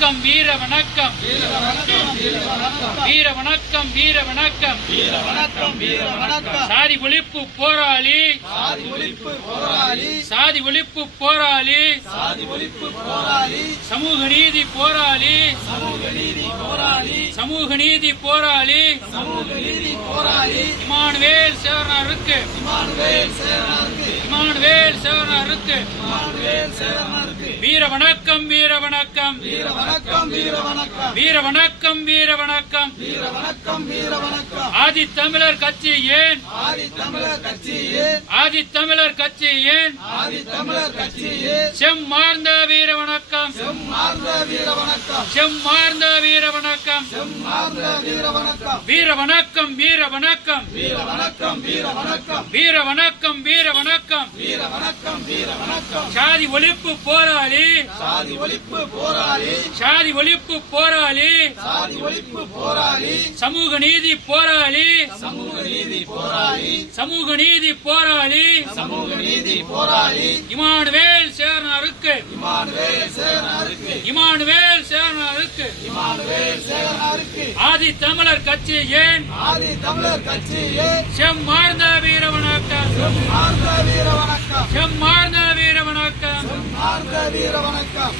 வணக்கம் வீர வணக்கம். வீர வணக்கம் வீர வணக்கம். சாதி ஒழிப்பு போராளி. போராளி சாதி ஒழிப்பு போராளி. சமூக நீதி போராளி போராளி. சமூக நீதி போராளி. இமானுவேல் சேரனாருக்கு. இமானுவேல் சேவனருக்கு வீர வணக்கம் வீர வணக்கம். வீர வணக்கம் வீர வணக்கம். வீர வணக்கம் வீர வணக்கம். வீர வணக்கம் வீர வணக்கம். ஆதி தமிழர் கட்சி ஏன்? ஆதி தமிழர் கட்சியே ஆதி தமிழர் கட்சி ஏன்? ஆதி தமிழர் வீர வணக்கம் செம்மார்ந்த வீர வணக்கம். செம்மார்ந்த வீர வணக்கம். செம்மார்ந்த வீர வணக்கம். வீர வணக்கம் வீர வணக்கம். வீர வணக்கம் வீர வணக்கம். வீர வணக்கம் வீர வணக்கம். வீர வணக்கம் சாதி ஒழிப்பு போராளி. சாதி ஒழிப்பு போராளி. சாதி ஒழிப்பு போராளி. சாதி ஒழிப்பு போராளி. சமூக நீதி போராளி. சமூக நீதி போராளி. சமூக நீதி போராளி. சமூக நீதி போராளி. இமானுவேல் சேவனாருக்கு இமானுவேல் சேவனாருக்கு இமானுவேல் சேவனாருக்கு இமானுவேல் ஆதி தமிழர் கட்சி ஏன் ஆதி தமிழர் கட்சியே செம்மார்ந்த வீர வணக்கம் செம்மார்ந்த வீர வணக்கம் செம்மார்ந்த வீர வணக்கம் செம்மார்ந்த வீர வணக்கம்